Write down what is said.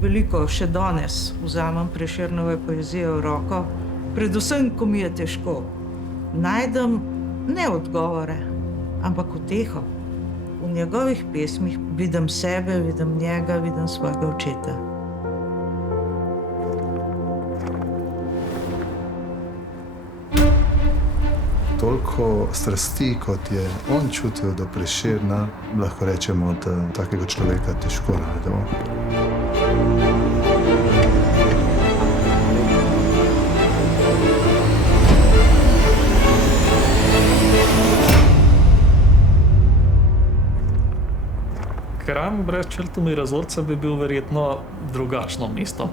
Veliko še danes vzamem Prešernove poezije v roko, predvsem, ko mi je težko. Najdem ne odgovore, ampak uteho. V njegovih pesmih vidim sebe, vidim njega, vidim svojega očeta. Toliko strasti, kot je on čutil do Prešerna, lahko rečemo, da takega človeka težko najdemo. Kranj brez Črtomira Zorca bi bil verjetno drugačno mesto.